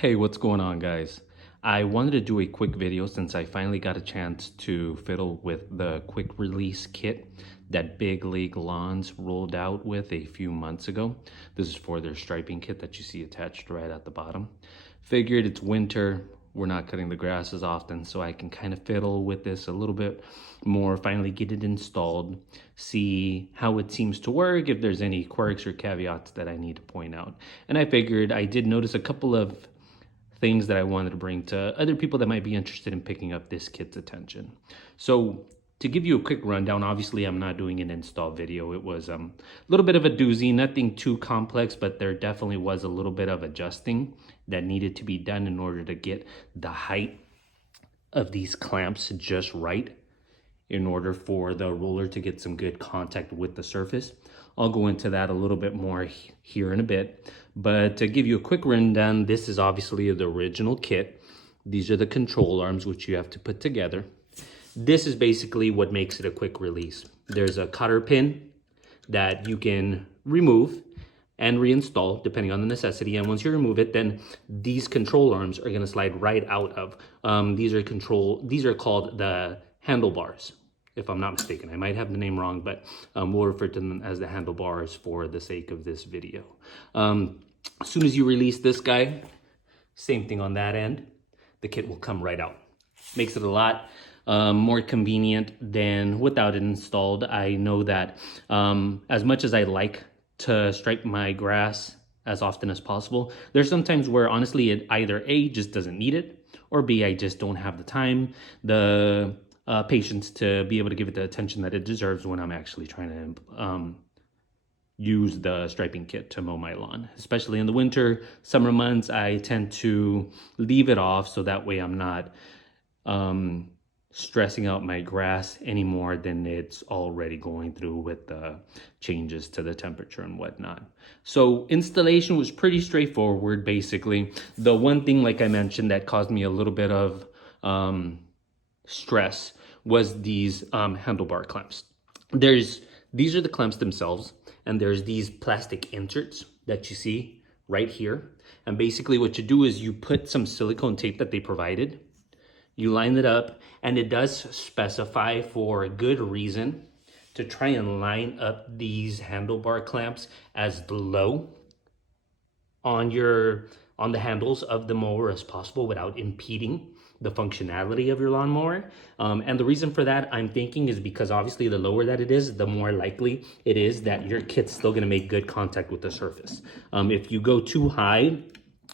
Hey, what's going on, guys? I wanted to do a quick video since I finally got a chance to fiddle with the quick release kit that Big League Lawns rolled out with a few months ago. This is for their striping kit that you see attached right at the bottom. Figured it's winter, we're not cutting the grass as often, so I can kind of fiddle with this a little bit more, finally get it installed, see how it seems to work, if there's any quirks or caveats that I need to point out. And I figured I did notice a couple of things that I wanted to bring to other people that might be interested in picking up this kit's attention. So to give you a quick rundown, obviously I'm not doing an install video. It was a little bit of a doozy, nothing too complex, but there definitely was a little bit of adjusting that needed to be done in order to get the height of these clamps just right in order for the roller to get some good contact with the surface. I'll go into that a little bit more here in a bit, but to give you a quick rundown, this is obviously the original kit. These are the control arms which you have to put together. This is basically what makes it a quick release. There's a cotter pin that you can remove and reinstall depending on the necessity, and once you remove it, then these control arms are going to slide right out of. These are called the handlebars, if I'm not mistaken. I might have the name wrong, but we'll refer to them as the handlebars for the sake of this video. As soon as you release this guy, same thing on that end, the kit will come right out. Makes it a lot more convenient than without it installed. I know that as much as I like to stripe my grass as often as possible, there's sometimes where honestly it either A, just doesn't need it, or B, I just don't have the time, the patience to be able to give it the attention that it deserves when I'm actually trying to use the striping kit to mow my lawn. Especially in the winter, summer months, I tend to leave it off so that way I'm not stressing out my grass any more than it's already going through with the changes to the temperature and whatnot. So installation was pretty straightforward, basically. The one thing, like I mentioned, that caused me a little bit of stress was these handlebar clamps. These are the clamps themselves, and there's these plastic inserts that you see right here. And basically what you do is you put some silicone tape that they provided, you line it up, and it does specify for a good reason to try and line up these handlebar clamps as low on the handles of the mower as possible without impeding the functionality of your lawnmower. And the reason for that, I'm thinking, is because obviously the lower that it is, the more likely it is that your kit's still gonna make good contact with the surface. If you go too high,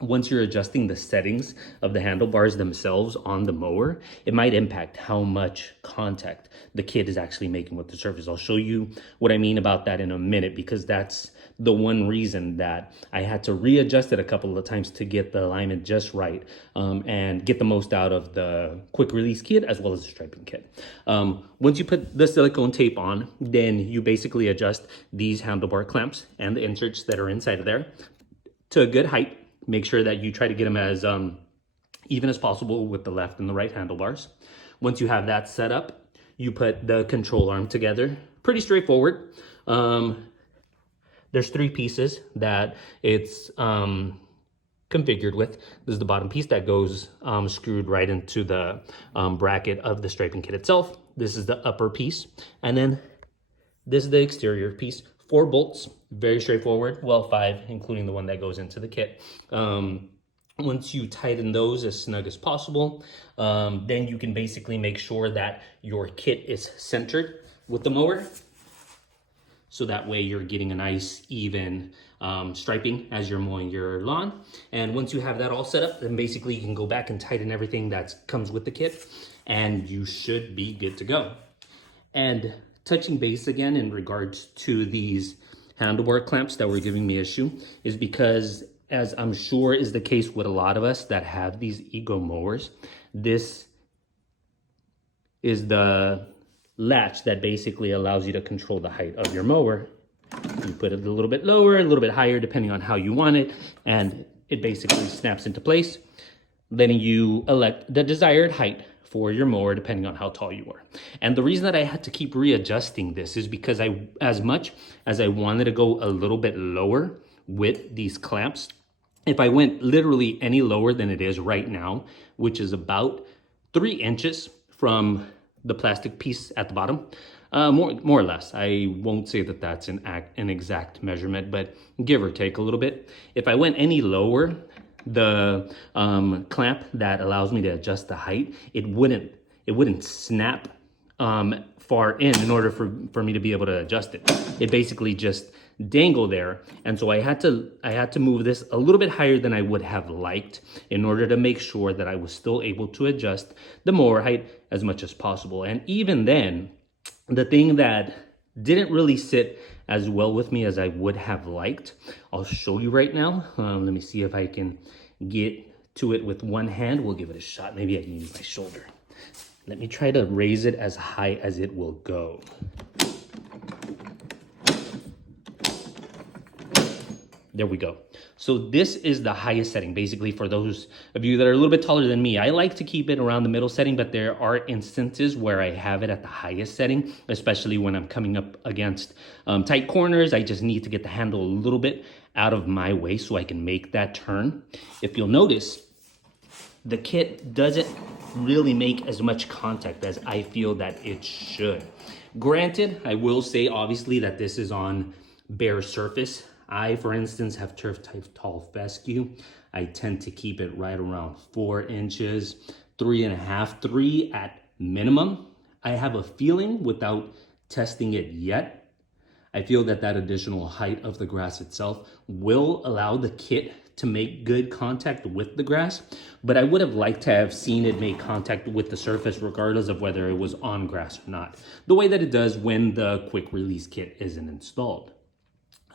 once you're adjusting the settings of the handlebars themselves on the mower, it might impact how much contact the kit is actually making with the surface. I'll show you what I mean about that in a minute, because that's the one reason that I had to readjust it a couple of times to get the alignment just right and get the most out of the quick release kit as well as the striping kit. Once you put the silicone tape on, then you basically adjust these handlebar clamps and the inserts that are inside of there to a good height. Make sure that you try to get them as even as possible with the left and the right handlebars. Once you have that set up, you put the control arm together. Pretty straightforward. There's three pieces that it's configured with. This is the bottom piece that goes screwed right into the bracket of the striping kit itself. This is the upper piece. And then this is the exterior piece. 4 bolts, very straightforward. Well, 5, including the one that goes into the kit. Once you tighten those as snug as possible, then you can basically make sure that your kit is centered with the mower. So that way you're getting a nice even striping as you're mowing your lawn. And once you have that all set up, then basically you can go back and tighten everything that comes with the kit, and you should be good to go. And touching base again in regards to these handlebar clamps that were giving me issue is because, as I'm sure is the case with a lot of us that have these Ego mowers, this is the latch that basically allows you to control the height of your mower. You put it a little bit lower, a little bit higher, depending on how you want it, and it basically snaps into place, letting you elect the desired height for your mower depending on how tall you are. And the reason that I had to keep readjusting this is because as much as I wanted to go a little bit lower with these clamps, If I went literally any lower than it is right now, which is about 3 inches from the plastic piece at the bottom, more or less. I won't say that that's an exact measurement, but give or take a little bit. If I went any lower, the clamp that allows me to adjust the height, it wouldn't snap far in order for me to be able to adjust it. It basically just dangle there, and so I had to move this a little bit higher than I would have liked in order to make sure that I was still able to adjust the mower height as much as possible. And even then, the thing that didn't really sit as well with me as I would have liked, I'll show you right now. Let me see if I can get to it with one hand. We'll give it a shot. Maybe I can use my shoulder. Let me try to raise it as high as it will go. There we go. So this is the highest setting. Basically, for those of you that are a little bit taller than me, I like to keep it around the middle setting, but there are instances where I have it at the highest setting, especially when I'm coming up against tight corners. I just need to get the handle a little bit out of my way so I can make that turn. If you'll notice, the kit doesn't really make as much contact as I feel that it should. Granted, I will say obviously that this is on bare surface. I, for instance, have turf type tall fescue. I tend to keep it right around 4 inches, 3.5, 3 at minimum. I have a feeling, without testing it yet, I feel that that additional height of the grass itself will allow the kit to make good contact with the grass, but I would have liked to have seen it make contact with the surface regardless of whether it was on grass or not, the way that it does when the quick release kit isn't installed.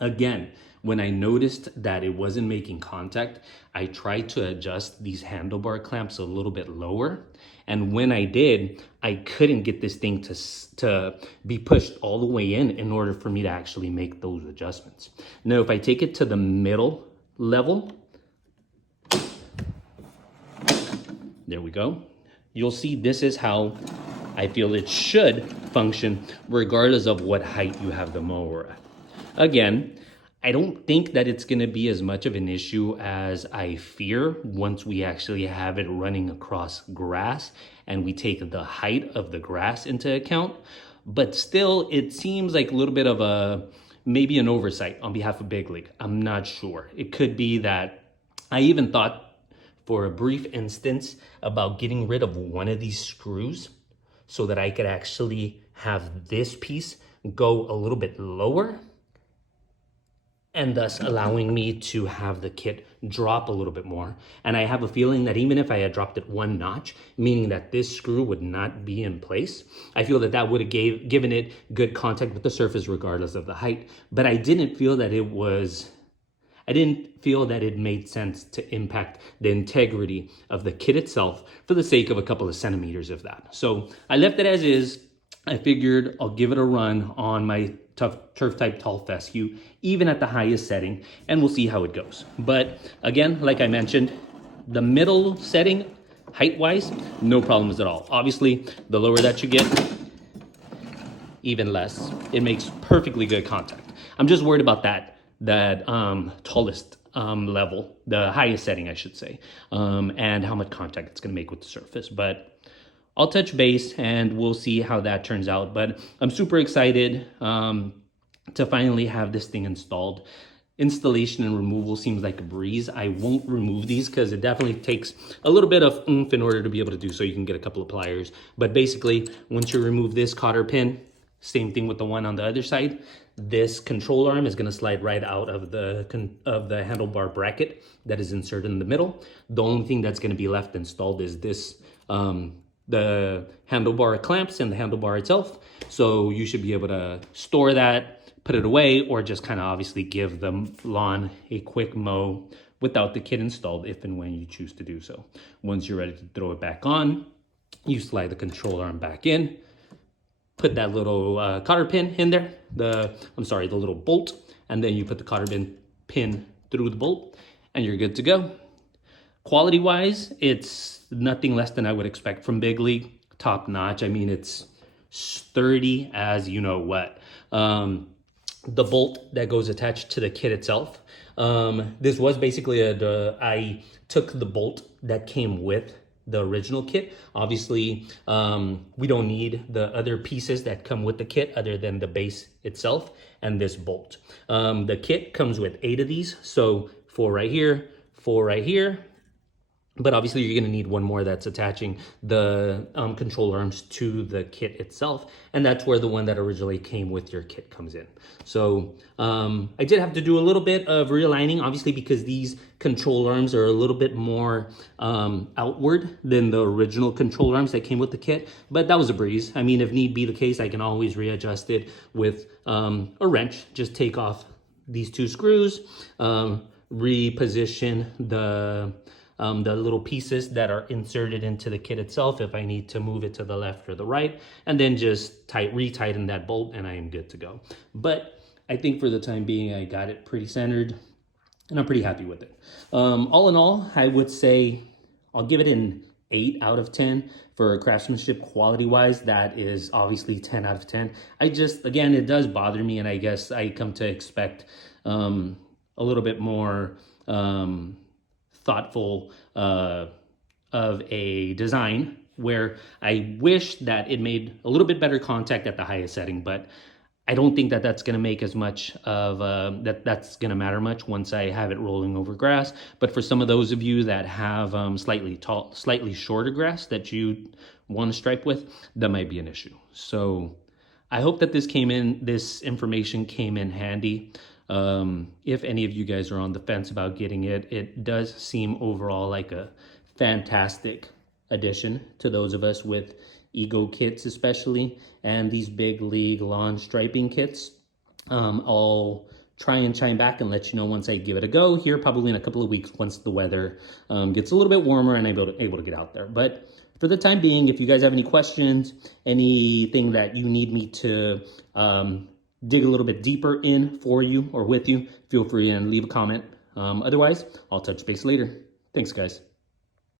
Again, when I noticed that it wasn't making contact, I tried to adjust these handlebar clamps a little bit lower. And when I did, I couldn't get this thing to be pushed all the way in order for me to actually make those adjustments. Now, if I take it to the middle level, there we go. You'll see this is how I feel it should function regardless of what height you have the mower at. Again, I don't think that it's going to be as much of an issue as I fear once we actually have it running across grass and we take the height of the grass into account. But still, it seems like a little bit of maybe an oversight on behalf of Big League. I'm not sure. It could be that I even thought for a brief instance about getting rid of one of these screws so that I could actually have this piece go a little bit lower, and thus allowing me to have the kit drop a little bit more. And I have a feeling that even if I had dropped it 1 notch, meaning that this screw would not be in place, I feel that that would have given it good contact with the surface regardless of the height. But I didn't feel that it made sense to impact the integrity of the kit itself for the sake of a couple of centimeters of that. So I left it as is. I figured I'll give it a run on my turf type tall fescue, even at the highest setting, and we'll see how it goes. But again, like I mentioned, the middle setting, height-wise, no problems at all. Obviously, the lower that you get, even less. It makes perfectly good contact. I'm just worried about that tallest level, the highest setting, I should say, and how much contact it's gonna make with the surface. But I'll touch base and we'll see how that turns out. But I'm super excited to finally have this thing installed. Installation and removal seems like a breeze. I won't remove these because it definitely takes a little bit of oomph in order to be able to do so. You can get a couple of pliers. But basically, once you remove this cotter pin, same thing with the one on the other side, this control arm is going to slide right out of the handlebar bracket that is inserted in the middle. The only thing that's going to be left installed is this the handlebar clamps and the handlebar itself. So you should be able to store that, put it away, or just kind of obviously give the lawn a quick mow without the kit installed if and when you choose to do so. Once you're ready to throw it back on, you slide the control arm back in, put that little cotter pin in there, the little bolt, and then you put the cotter pin through the bolt and you're good to go. Quality wise, it's nothing less than I would expect from Big League. Top notch. I mean, it's sturdy as you know what. The bolt that goes attached to the kit itself, This was basically I took the bolt that came with the original kit. Obviously, we don't need the other pieces that come with the kit other than the base itself and this bolt. The kit comes with 8 of these, so 4 right here, 4 right here, but obviously you're going to need one more that's attaching the control arms to the kit itself, and that's where the one that originally came with your kit comes in. So I did have to do a little bit of realigning, obviously, because these control arms are a little bit more outward than the original control arms that came with the kit, but that was a breeze. I mean, if need be the case, I can always readjust it with a wrench. Just take off these 2 screws, reposition the little pieces that are inserted into the kit itself if I need to move it to the left or the right, and then just retighten that bolt and I am good to go. But I think for the time being, I got it pretty centered and I'm pretty happy with it. All in all, I would say I'll give it an 8 out of 10 for craftsmanship quality wise. That is obviously 10 out of 10. Again, it does bother me, and I guess I come to expect a little bit more thoughtful of a design, where I wish that it made a little bit better contact at the highest setting, but I don't think that that's going to make as much of that's going to matter much once I have it rolling over grass. But for some of those of you that have slightly shorter grass that you want to stripe with, that might be an issue. So I hope that this information came in handy. If any of you guys are on the fence about getting it, it does seem overall like a fantastic addition to those of us with Ego kits especially, and these big league lawn striping kits. I'll try and chime back and let you know once I give it a go here, probably in a couple of weeks once the weather gets a little bit warmer and I'm able to get out there. But for the time being, if you guys have any questions, anything that you need me to dig a little bit deeper in for you or with you, feel free and leave a comment. Otherwise, I'll touch base later. Thanks, guys.